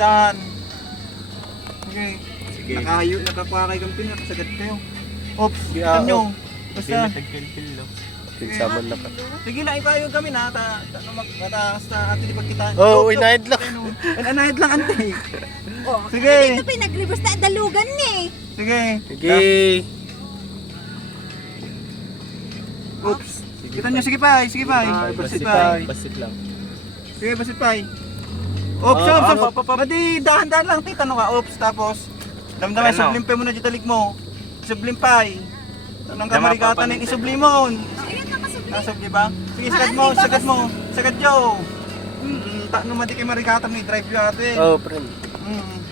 dahan. Okay. Sige. Nakakuha kayo ng pinakasagat kayo. Oops, Sige, kita nyo. Hindi Basta, matagpil-pil, no? Pinsaman na ka. sige lang, ikaw yung kami na. Mataas na atin ipagkitaan. Oo, inahid lang. Anahid lang, ante. Oh, Sige. Dito pinag-reverse na dalugan ni. Sige. Sige. Oops. Kita nyo, sige pa, sige pa. Basit pa. Basit lang. Sige, basit pa. Oops, oops. Madi, dahan-dahan lang, tita, no ka. Oops, tapos, damdaman, Ano? sublimpe mo na dito talig mo. Sublimpay. Tanong ka Dama, marigatan ng papalit. isublimon. Oh, ayan nakasubli. Nasubli ba? Sige, sagad mo, sagad mo. Sagad yo. Takno madi kay marigatan ni drive yo ate. Oh, friend.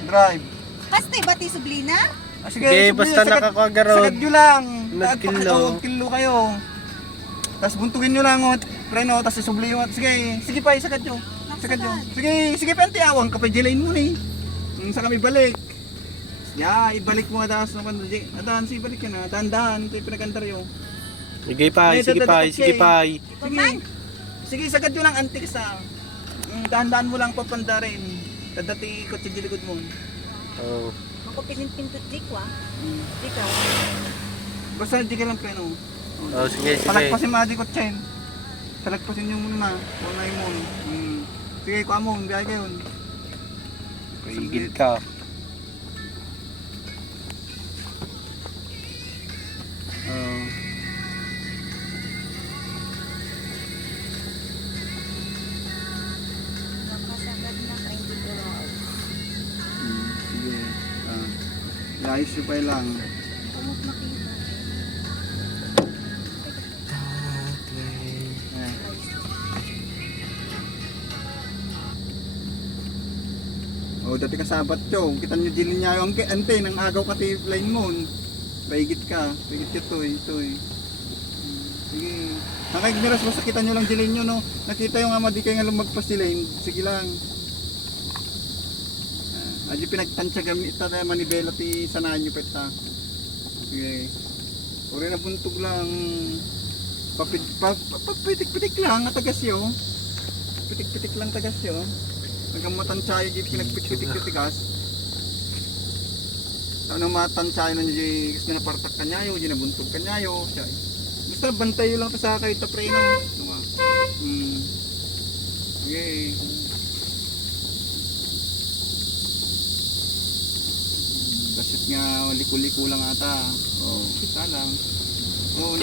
Drive. Basta bati sublina. Sige, Sige, subli, basta sagad- nakakagarod. Sagad nyo lang. Nagkilo. Kilo kayo. Tapos buntugin nyo lang, preno, tapos isubli yung, sige, sige pa, sagad nyo. Sagad nyo. Sige, sige pa, awang kapay lane mo ni. Sa kami balik. Ibalik mo adas naman. Adan, sige, balik ka na. Dahan-dahan, ito yung pinagandar yung. Sige pa, Ay, sige pa, dadadad, sige okay. pa. Sige. Sige, sagad nyo lang antik sa. Dahan-dahan mo lang papanda rin. Dadati ikot sa giligod mo. Oh. Ako pinipintot di ko ah. Dito. Basta hindi ka lang preno. Oh, sige, sige. Palagpasin mga dikot chain. Palagpasin yung muna. Unay mo. Sige, kuha mo. Biyay kayo. Paigil ka. Nakasagad na kay dito. Sige. Ayos yung pa lang. Kumot makita. Dati kasabat yo. Kita nyo din niya yung ante nang agaw ka tayo line mo. Paigit ka. Paigit ka toy. Sige. Nakagmiras basta kita nyo lang dilin nyo no. Nakita yung ama di kayo nga lumagpas dilin. Sige lang. Adi pinagtansya gamit ita na manibela ti sanahan nyo peta. Sige. Uri na buntog lang. Pitik-pitik lang atagas yo. Pitik-pitik lang tagas yo. Hanggang matansyayo di pinagpitik-pitik-pitikas. Ano matansyayo na di kasi napartak kanyayo, di nabuntog kanyayo. Basta bantayo lang sa kayo tapre no. Okay. Basit nga liko-liko lang ata. Kita lang.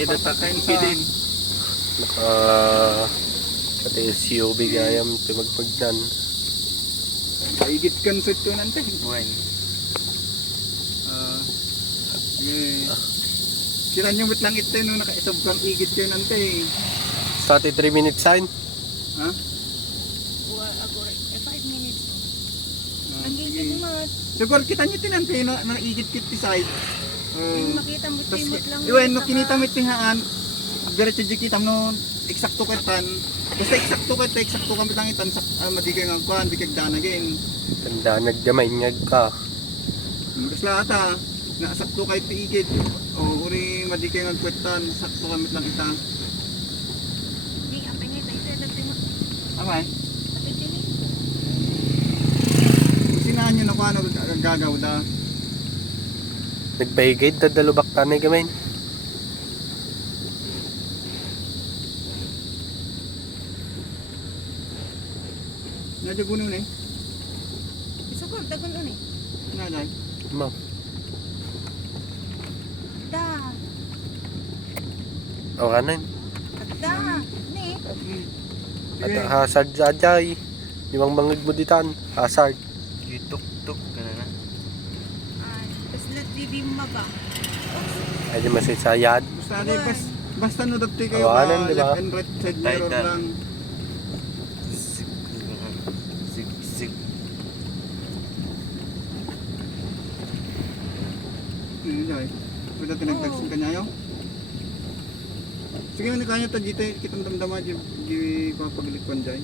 Napartak kayo sa Pidin. Pati SUV gayam magpagdan. Paigit kan sa ito nante. Buwan. Sige. Sira nyo wait lang ito nung nakaisab kang igit kayo nante. 33 minutes sign. Ha? 5 minutes. Ang Sige. gigit mat. Siguro kita nyo tinante na igit kit ti side. Makita mo timot lang. Iwan no kinita mo tingaan. Diretso di kita no eksakto katan. Basta eksakto kami lang itan sa madigay nga kuan di kag danagin. Tanda, nagdamay ngag ka. Kasla ata na sakto kay tiigit. Uri madigay nga kwetan sakto kami lang ita. Di apay ni tayo dati mo. Okay. Tapi dili. Sinaan nyo na kung ano gagaw da. Nagpaigid, dadalubak tanay gamay. Nadagunin eh. Siguro dagon ni. Naday. Mo. Da. O kanan. Da. Ni. At hazard ajay. Limang bangid mo ditan. Hazard. Yutuk-tuk ka na na. Tapos nag-review mo ba? Ay di masisayad. Basta di basta no dati kayo Awanan, di ba? left and right side mirror Tight, lang. Sig. Ay. Pwede tinagtagsin ka niya Sige ni kanya ta dito kitang damdama di papaglikuan jay.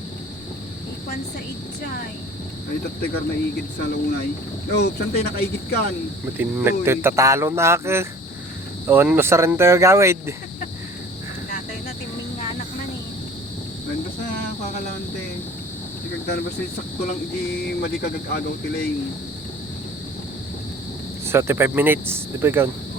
Ikwan sa ijay. Ay tatekar na igid sa launay. Santay nakaigid kan. Matin Uy. nagtatalo na ka. O ano sa rin tayo gawid. Natay na timing nga anak man eh. Basta kakalante. Sige kagdan basta sakto lang di madi kagagaw tiling. 35 minutes. Di ba ikaw?